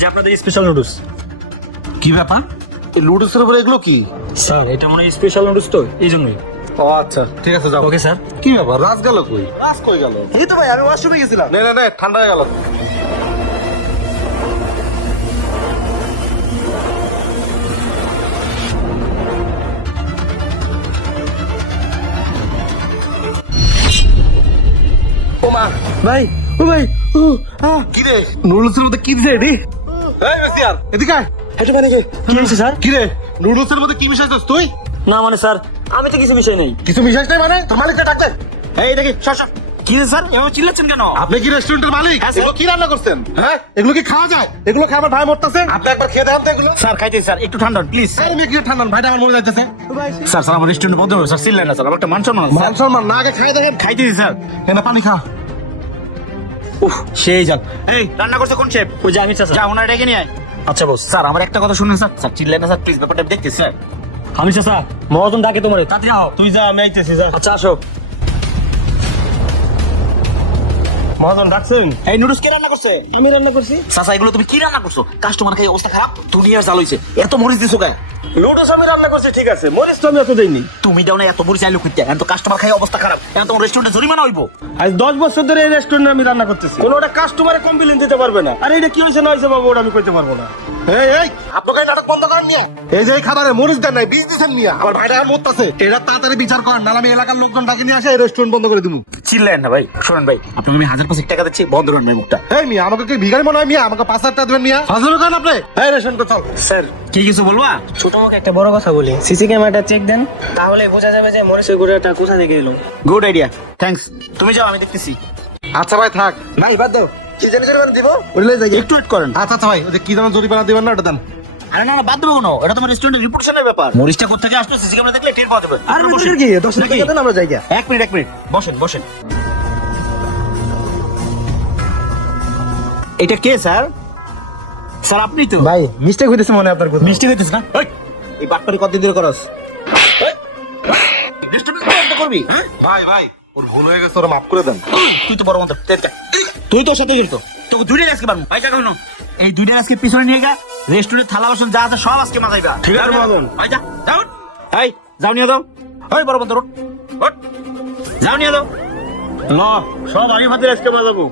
যে আপনাদের special noodles. কি ব্যাপার? এই লুডুসের উপরে এগুলো কি? স্যার এটা মনে হয় স্পেশাল নুডলস তো, এই জন্যই। ও আচ্ছা, ঠিক আছে যাও। Okay sir. কি ব্যাপার, রাজ গেল কই? রাজ কই গেল? এই তো ভাই, আমি ওয়াশরুমে গেছিলাম। নে ঠান্ডা হয়ে গেল। ওমা ভাই, ও ভাই, ও কি রে, নুডলসের মধ্যে কি দিছে এডি? এই মেসিয়ার এদিকে আয়। এটা মানে কি? কি হয়েছে স্যার? কি রে, নুডলসের মধ্যে কি মিশাইছস তুই? না মানে স্যার, আমি তো কিছু বিষয় নেই। কিছু মিশাইছ নাই মানে? তোর মালিককে ডাক দে। এই দেখি, সর সর। কি রে স্যার, এভাবে চিল্লাচ্ছেন কেন? আপনি কি রেস্টুরেন্টের মালিক? হ্যাঁ, স্যার। এগুলো কি রান্না করছেন? হ্যাঁ, এগুলো কি খাওয়া যায়? এগুলো খেয়ে আমার ভাই মরতেছে। আপনি একবার খেয়ে দেখেন তো এগুলো। স্যার খাইতে স্যার, একটু ঠান্ডা প্লিজ। স্যার আমি কি ঠান্ডা, ভাইটা আমার মরে যাইতেছে। স্যার স্যার আমার রেস্টুরেন্ট বন্ধ হবে স্যার, চিল্লেন না স্যার, আমার একটা মান সম্মান আছে। মান সম্মান না, আগে খাই দেখেন। খাইতে দিন স্যার। এনে পানি খা। সেই যান। এই রান্না করছে কোন শেফ? ওই যে আমি স্যার। যা ওনার ডেকে নিয়ে আয়। আচ্ছা বস। স্যার আমার একটা কথা শুনুন স্যার। স্যার চিল্লেন না স্যার, প্লিজ, ব্যাপারটা আমি দেখতেছি স্যার। আমি স্যার মহাজন ডাকে তোমারে, তাড়াতাড়ি আও। তুই যা, আমি আইতেছি, যা। আচ্ছা আসো। মহাজন ডাকছেন? এই নুডলস কে রান্না করছে? আমি রান্না করছি। চাচা এগুলো তুমি কি রান্না করছো? কাস্টমার খাই অবস্থা খারাপ, দুনিয়ার জাল হইছে। এত মরিচ দিছো গায়ে। লুডুস আমি রান্না করছি, ঠিক আছে, মরিচ তো আমি এত দেইনি। তুমি দাও না এত মরিচ আইলো কইতে, এখন তো কাস্টমার খাই অবস্থা খারাপ, এখন তোমার রেস্টুরেন্টে জরিমানা হইবো। আজ 10 বছর ধরে এই রেস্টুরেন্টে আমি রান্না করতেছি, কোনো একটা কাস্টমারে কমপ্লেইন দিতে পারবে না। আর এটা কি হয়েছে না হয়েছে বাবু, ওটা আমি কইতে পারবো না। এই আপনাকে নাটক বন্ধ করেন মিয়া। এই যে এই খাবারে মরিচ দেন নাই, বীজ দিছেন মিয়া। আমার ভাইটা আর মরতেছে। এটা তাড়াতাড়ি বিচার করেন, নাহলে আমি এলাকার লোকজন ডাকে নিয়ে আসে এই রেস্টুরেন্ট বন্ধ করে দিবো। চিল্লেন না ভাই, শোনেন ভাই, আপনাকে আমি 1000 টাকা দিচ্ছি, বন্ধ করেন ভাই মুখটা। এই মিয়া, আমাকে কি ভিখারি মনে হয় মিয়া? আমাকে 5000 টাকা দেবেন মিয়া। ফাজলামি করেন আপনি। এই রেস্টুরেন্টে চল। স্যার কি কিছু বলবা? তোমাকে একটা বড় কথা বলি, সিসি ক্যামেরাটা চেক দেন, তাহলে বোঝা যাবে যে মরিচের গুঁড়োটা কোথা থেকে এলো। Good idea, thanks. তুমি যাও, আমি দেখতেছি। আচ্ছা ভাই থাক। ভাই বাদ দাও, কি জানি জরিমানা দিব, ওটা যাই। একটু ওয়েট করেন। আচ্ছা ভাই, ওই যে কি যেন জরিমানা দিবেন না, ওটা দেন। আরে না না, বাদ দেবো কোনো, এটা তোমার রেস্টুরেন্টের রিপুটেশনের ব্যাপার। মরিচটা কোথা থেকে আসলো সিসি ক্যামেরা দেখলে টের পাওয়া যাবে। আর বসে কি 10 টাকা দেন, আমরা যাই। এক মিনিট, বসেন বসেন। এটা কে স্যার? স্যার আপনি তো? ভাই মিস্টেক হইতেছে মনে হয় আপনার কথা। মিষ্টি হইতেছ না? ওই, এই বাটপারি কতদিন ধরে করস? রেস্টুরেন্ট বন্ধ করবি? হ্যাঁ? ভাই ওর ভুল হয়ে গেছে, ওরা মাফ করে দেন। তুই তো বড় মতো, তুই তোর সাথে জড়িত, তোকে দুইটা আজকে পারবো। ভাই কাকা শোনো, এই দুইটা আজকে পিছনে নিয়ে গা, রেস্টুরেন্ট থালা বাসন যা আছে সব আজকে মাথাইবা। ঠিক আছে, মহাজন। ভাই যা, যাও। এই যাও নিয়ে দাও। ওই বড় মতো রোড, যাও নিয়ে দাও। ল, সব আগে ভাতে আজকে বাজাবো।